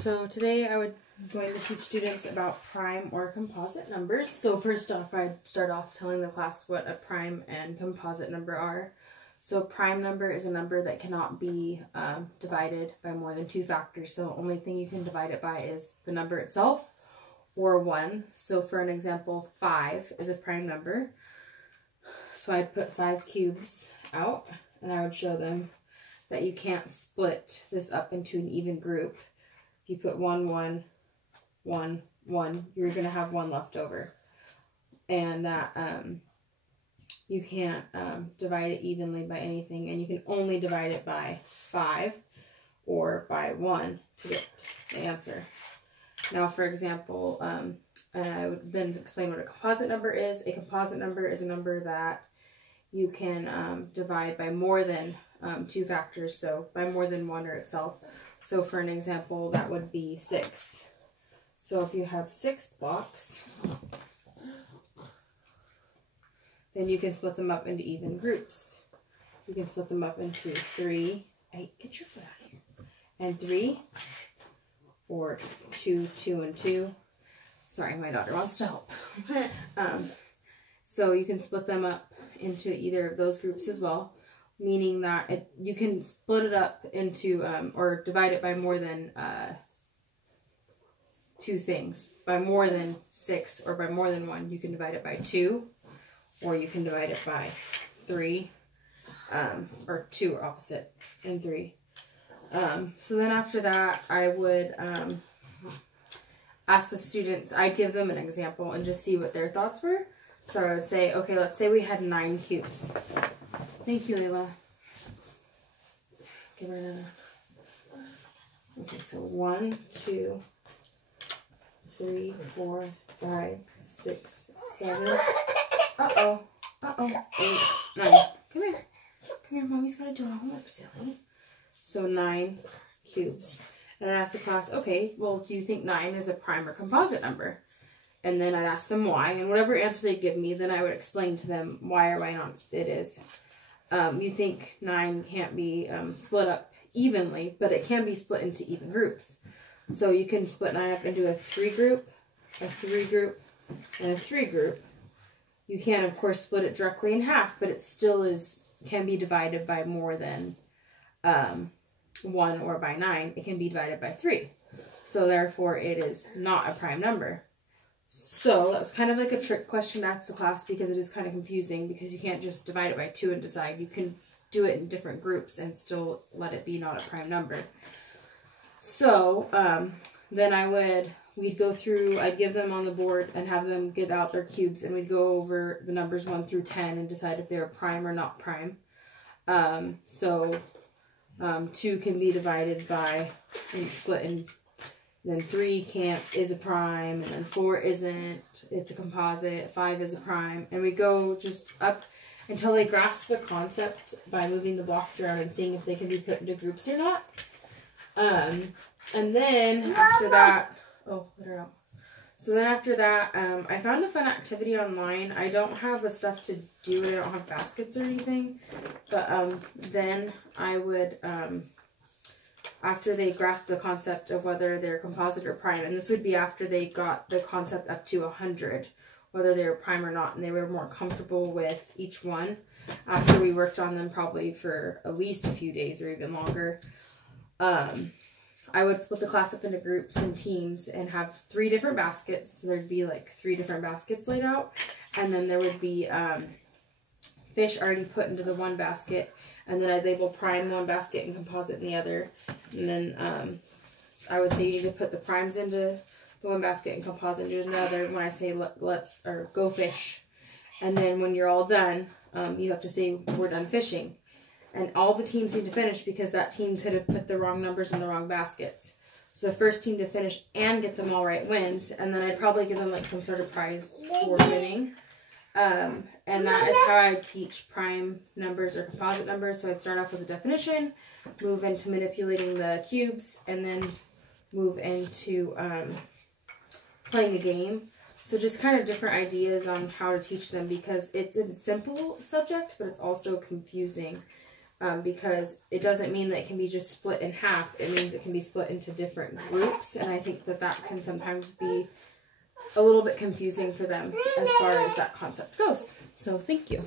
So today I'm going to teach students about prime or composite numbers. So first off, I'd start off telling the class what a prime and composite number are. So prime number is a number that cannot be divided by more than two factors. So the only thing you can divide it by is the number itself or 1. So for an example, 5 is a prime number. So I'd put 5 cubes out and I would show them that you can't split this up into an even group. If you put 1, 1, 1, 1, you're going to have 1 left over. And that you can't divide it evenly by anything, and you can only divide it by 5 or by 1 to get the answer. Now, for example, I would then explain what a composite number is. A composite number is a number that you can divide by more than 2 factors, so by more than 1 or itself. So for an example, that would be 6. So if you have 6 blocks, then you can split them up into even groups. You can split them up into 3. Hey, get your foot out of here. And 3, or 2, 2, and 2. Sorry, my daughter wants to help. So you can split them up into either of those groups as well, meaning that you can split it up into, or divide it by more than 2 things. By more than 6 or by more than 1, you can divide it by 2, or you can divide it by 3, or 2 are opposite, and 3. So then after that, I would ask the students, I'd give them an example and just see what their thoughts were. So I would say, okay, let's say we had 9 cubes. Thank you, Layla. Give her another. Okay, so 1, 2, 3, 4, 5, 6, 7. Uh-oh. 8, 9. Come here. Come here, Mommy's got to do our homework, silly. So 9 cubes. And I'd ask the class, okay, well, do you think 9 is a prime or composite number? And then I'd ask them why. And whatever answer they give me, then I would explain to them why or why not it is. You think 9 can't be split up evenly, but it can be split into even groups. So you can split 9 up into a 3 group, a 3 group, and a 3 group. You can, of course, split it directly in half, but it still can be divided by more than 1 or by 9. It can be divided by 3. So therefore, it is not a prime number. So that was kind of like a trick question to ask the class because it is kind of confusing because you can't just divide it by 2 and decide. You can do it in different groups and still let it be not a prime number. So then we'd go through, I'd give them on the board and have them get out their cubes, and we'd go over the numbers 1 through 10 and decide if they're prime or not prime. 2 can be divided by and split in. Then 3 is a prime, and then 4 isn't. It's a composite. 5 is a prime. And we go just up until they grasp the concept by moving the blocks around and seeing if they can be put into groups or not. And then after that, oh, let her out. So then after that, I found a fun activity online. I don't have the stuff to do it. I don't have baskets or anything. But then I would... after they grasp the concept of whether they're composite or prime, and this would be after they got the concept up to 100, whether they were prime or not, and they were more comfortable with each one, after we worked on them probably for at least a few days or even longer, I would split the class up into groups and teams and have 3 different baskets. So there'd be like 3 different baskets laid out, and then there would be fish already put into the one basket, and then I'd label prime in one basket and composite in the other. And then I would say you need to put the primes into the one basket and composite into another when I say let's go fish. And then when you're all done, you have to say we're done fishing. And all the teams need to finish because that team could have put the wrong numbers in the wrong baskets. So the first team to finish and get them all right wins. And then I'd probably give them like some sort of prize for winning. And that is how I teach prime numbers or composite numbers. So I'd start off with a definition, move into manipulating the cubes, and then move into playing the game. So just kind of different ideas on how to teach them because it's a simple subject, but it's also confusing. because it doesn't mean that it can be just split in half. It means it can be split into different groups, and I think that that can sometimes be a little bit confusing for them as far as that concept goes. So thank you.